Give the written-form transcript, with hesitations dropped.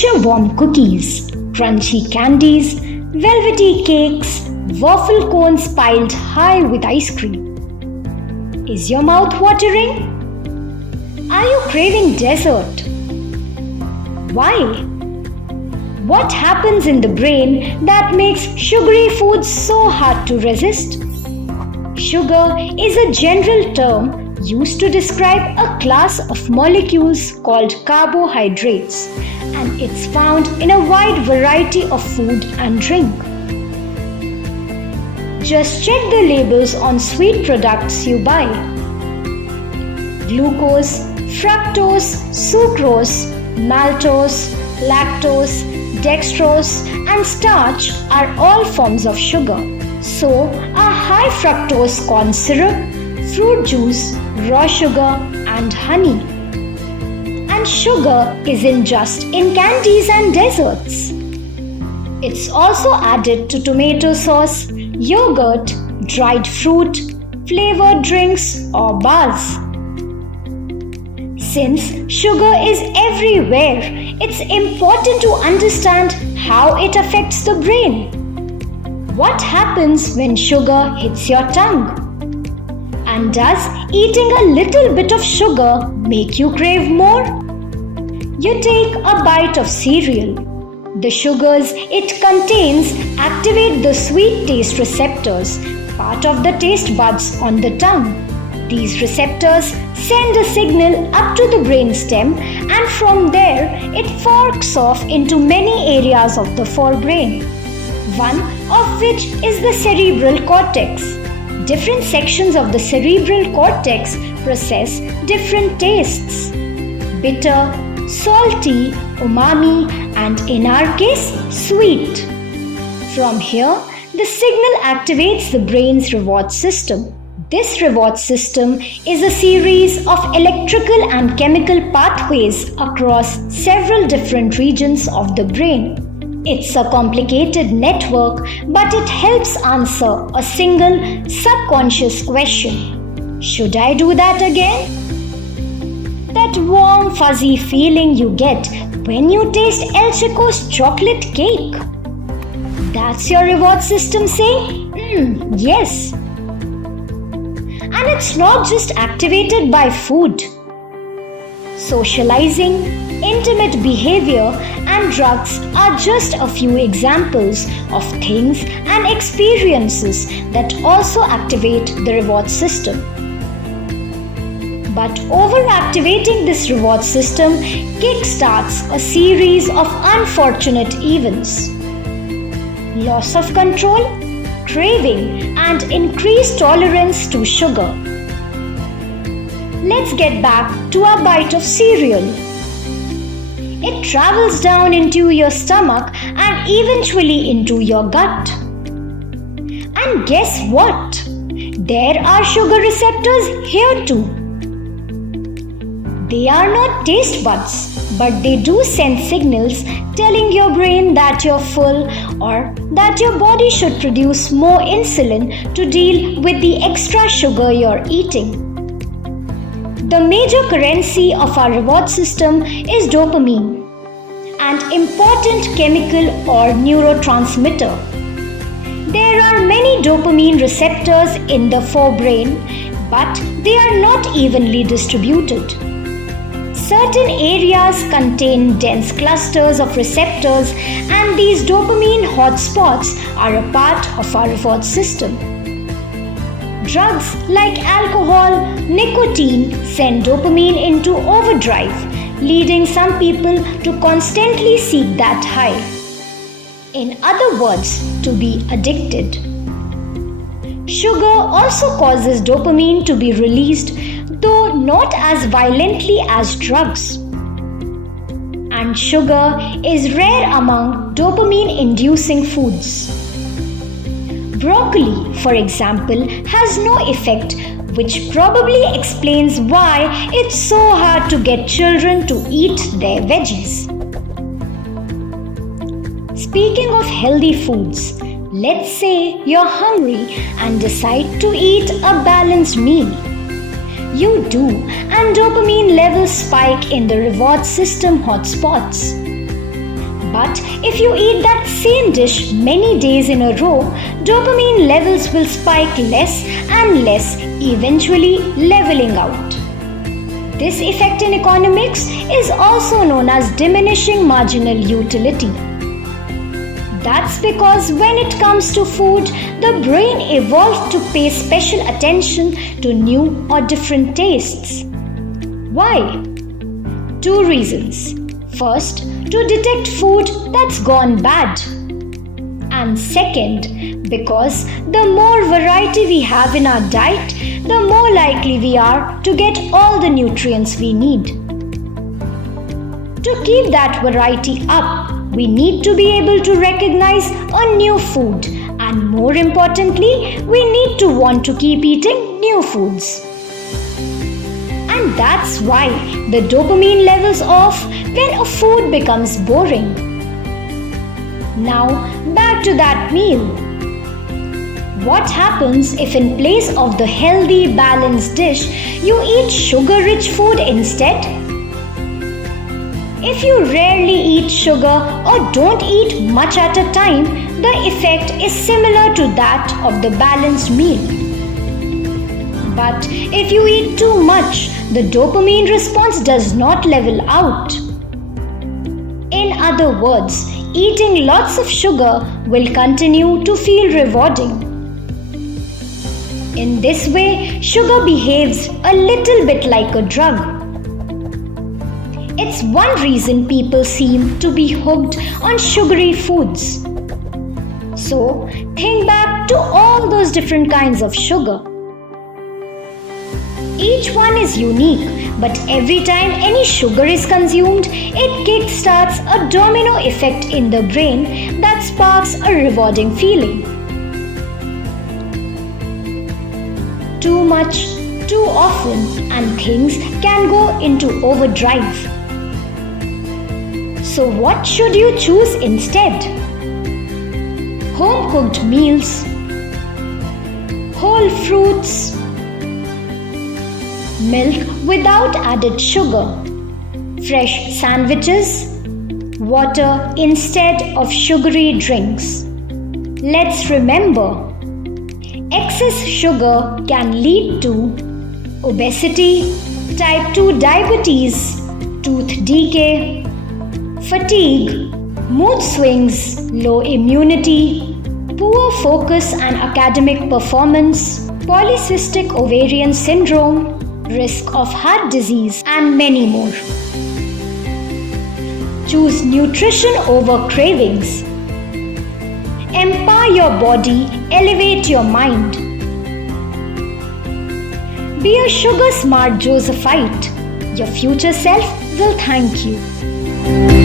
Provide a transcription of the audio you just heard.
Picture warm cookies, crunchy candies, velvety cakes, waffle cones piled high with ice cream. Is your mouth watering? Are you craving dessert? Why? What happens in the brain that makes sugary foods so hard to resist? Sugar is a general term used to describe a class of molecules called carbohydrates, and it's found in a wide variety of food and drink. Just check the labels on sweet products you buy. Glucose, fructose, sucrose, maltose, lactose, dextrose, and starch are all forms of sugar. So are high fructose corn syrup, fruit juice, raw sugar, and honey. And sugar isn't just in candies and desserts. It's also added to tomato sauce, yogurt, dried fruit, flavored drinks, or bars. Since sugar is everywhere, it's important to understand how it affects the brain. What happens when sugar hits your tongue? And does eating a little bit of sugar make you crave more? You take a bite of cereal. The sugars it contains activate the sweet taste receptors, part of the taste buds on the tongue. These receptors send a signal up to the brainstem, and from there it forks off into many areas of the forebrain, one of which is the cerebral cortex. Different sections of the cerebral cortex process different tastes: bitter, salty, umami, and in our case, sweet. From here, the signal activates the brain's reward system. This reward system is a series of electrical and chemical pathways across several different regions of the brain. It's a complicated network, but it helps answer a single subconscious question. Should I do that again? That warm fuzzy feeling you get when you taste El Chico's chocolate cake. That's your reward system saying, yes. And it's not just activated by food. Socializing, intimate behavior, and drugs are just a few examples of things and experiences that also activate the reward system. But overactivating this reward system kickstarts a series of unfortunate events: loss of control, craving, and increased tolerance to sugar. Let's get back to our bite of cereal. It travels down into your stomach and eventually into your gut. And guess what? There are sugar receptors here too. They are not taste buds, but they do send signals telling your brain that you're full or that your body should produce more insulin to deal with the extra sugar you're eating. The major currency of our reward system is dopamine, an important chemical or neurotransmitter. There are many dopamine receptors in the forebrain, but they are not evenly distributed. Certain areas contain dense clusters of receptors, and these dopamine hotspots are a part of our reward system. Drugs like alcohol, nicotine send dopamine into overdrive, leading some people to constantly seek that high. In other words, to be addicted. Sugar also causes dopamine to be released, though not as violently as drugs. And sugar is rare among dopamine-inducing foods. Broccoli, for example, has no effect, which probably explains why it's so hard to get children to eat their veggies. Speaking of healthy foods, let's say you're hungry and decide to eat a balanced meal. You do, and dopamine levels spike in the reward system hotspots. But if you eat that same dish many days in a row, dopamine levels will spike less and less, eventually leveling out. This effect in economics is also known as diminishing marginal utility. That's because when it comes to food, the brain evolved to pay special attention to new or different tastes. Why? Two reasons. First, to detect food that's gone bad. And second, because the more variety we have in our diet, the more likely we are to get all the nutrients we need. To keep that variety up, we need to be able to recognize a new food, and more importantly, we need to want to keep eating new foods. And that's why the dopamine levels off when a food becomes boring. Now, back to that meal. What happens if in place of the healthy, balanced dish, you eat sugar-rich food instead? If you rarely eat sugar or don't eat much at a time, the effect is similar to that of the balanced meal. But if you eat too much, the dopamine response does not level out. In other words, eating lots of sugar will continue to feel rewarding. In this way, sugar behaves a little bit like a drug. It's one reason people seem to be hooked on sugary foods. So, think back to all those different kinds of sugar. Each one is unique, but every time any sugar is consumed, it kickstarts a domino effect in the brain that sparks a rewarding feeling. Too much, too often, and things can go into overdrive. So what should you choose instead? Home-cooked meals, whole fruits, milk without added sugar, fresh sandwiches, water instead of sugary drinks. Let's remember, excess sugar can lead to obesity, type 2 diabetes, tooth decay, fatigue, mood swings, low immunity, poor focus and academic performance, polycystic ovarian syndrome, risk of heart disease, and many more. Choose nutrition over cravings. Empower your body, elevate your mind. Be a sugar-smart Josephite. Your future self will thank you.